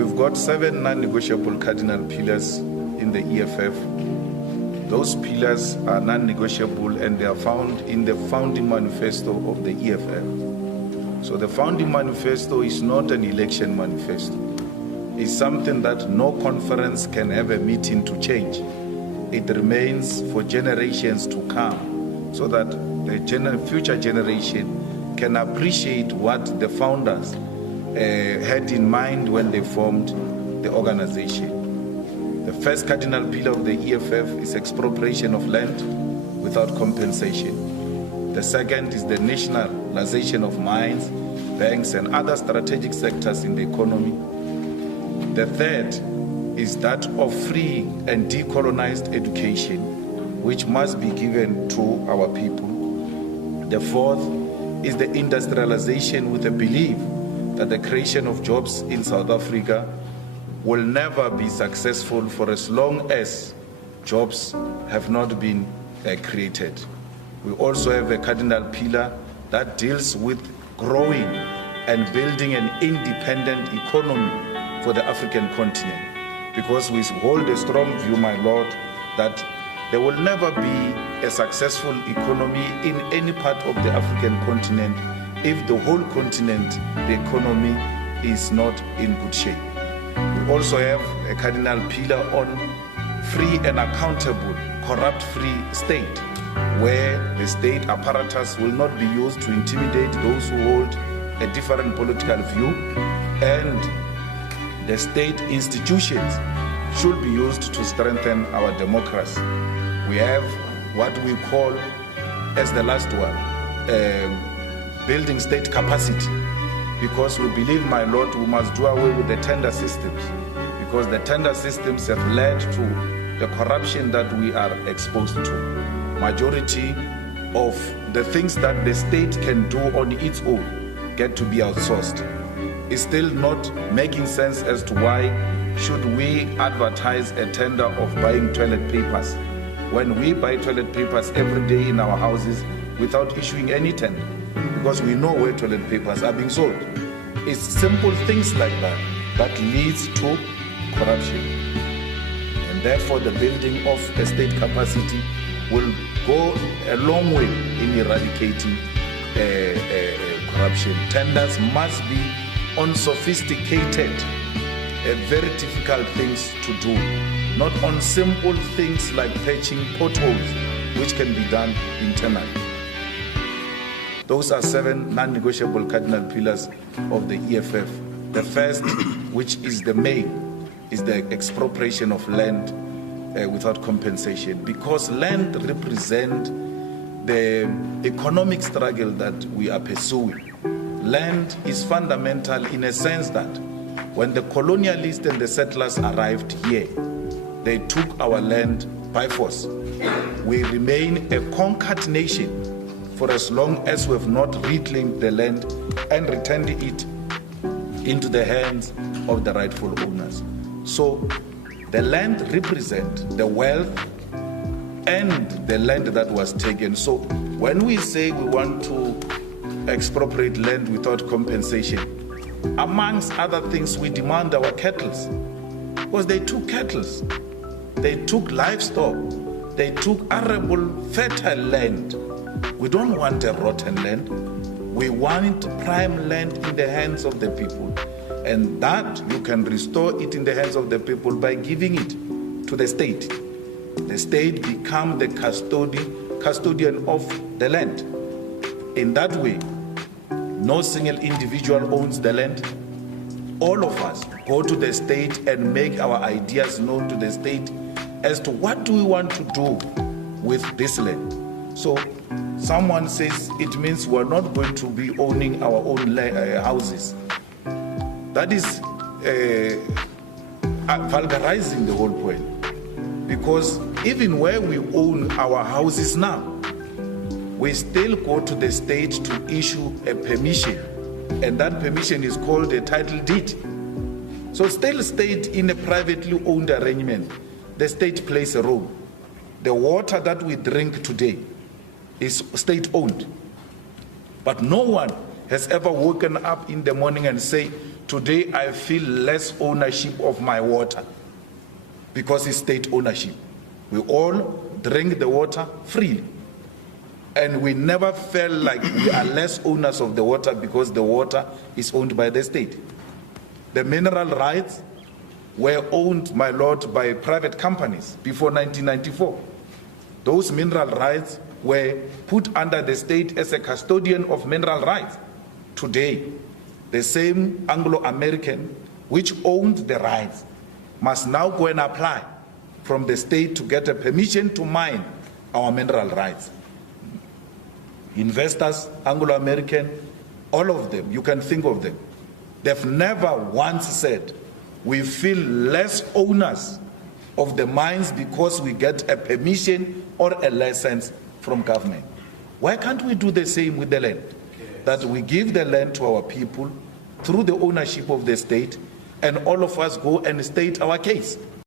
We've got 7 non-negotiable cardinal pillars in the EFF. Those pillars are non-negotiable and they are found in the founding manifesto of the EFF. So the founding manifesto is not an election manifesto. It's something that no conference can have a meeting to change. It remains for generations to come so that the future generation can appreciate what the founders had in mind when they formed the organization. The first cardinal pillar of the EFF is expropriation of land without compensation. The second is the nationalization of mines, banks, and other strategic sectors in the economy. The third is that of free and decolonized education, which must be given to our people. The fourth is the industrialization with a belief that the creation of jobs in South Africa will never be successful for as long as jobs have not been created. We also have a cardinal pillar that deals with growing and building an independent economy for the African continent, because we hold a strong view, my Lord, that there will never be a successful economy in any part of the African continent if the whole continent, the economy, is not in good shape. We also have a cardinal pillar on free and accountable, corrupt-free state, where the state apparatus will not be used to intimidate those who hold a different political view, and the state institutions should be used to strengthen our democracy. We have what we call, as the last one, building state capacity, because we believe, my Lord, we must do away with the tender systems, because the tender systems have led to the corruption that we are exposed to. Majority of the things that the state can do on its own get to be outsourced. It's still not making sense as to why should we advertise a tender of buying toilet papers when we buy toilet papers every day in our houses without issuing any tender, because we know where toilet papers are being sold. It's simple things like that that leads to corruption. And therefore the building of a state capacity will go a long way in eradicating corruption. Tenders must be on sophisticated, very difficult things to do, not on simple things like patching potholes, which can be done internally. Those are 7 non-negotiable cardinal pillars of the EFF. The first, which is the main, is the expropriation of land without compensation, because land represents the economic struggle that we are pursuing. Land is fundamental in a sense that when the colonialists and the settlers arrived here, they took our land by force. We remain a conquered nation for as long as we have not reclaimed the land and returned it into the hands of the rightful owners. So the land represents the wealth and the land that was taken. So when we say we want to expropriate land without compensation, amongst other things, we demand our cattle, because they took cattle, they took livestock, they took arable, fertile land. We don't want a rotten land. We want prime land in the hands of the people, and that you can restore it in the hands of the people by giving it to the state. The state become the custodian of the land. In that way, no single individual owns the land. All of us go to the state and make our ideas known to the state as to what do we want to do with this land. So someone says it means we're not going to be owning our own houses. That is vulgarizing the whole point, because even where we own our houses now, we still go to the state to issue a permission, and that permission is called a title deed. So still state in a privately owned arrangement, the state plays a role. The water that we drink today is state owned, but no one has ever woken up in the morning and say, Today, I feel less ownership of my water because it's state ownership. We all drink the water freely. And we never felt like we are less owners of the water because the water is owned by the state. The mineral rights were owned, my lord, by private companies before 1994. Those mineral rights were put under the state as a custodian of mineral rights. Today, the same Anglo-American which owned the rights must now go and apply from the state to get a permission to mine our mineral rights. Investors, Anglo-American, all of them, you can think of them. They've never once said, we feel less owners of the mines because we get a permission or a license from government. Why can't we do the same with the land? That we give the land to our people through the ownership of the state, and all of us go and state our case.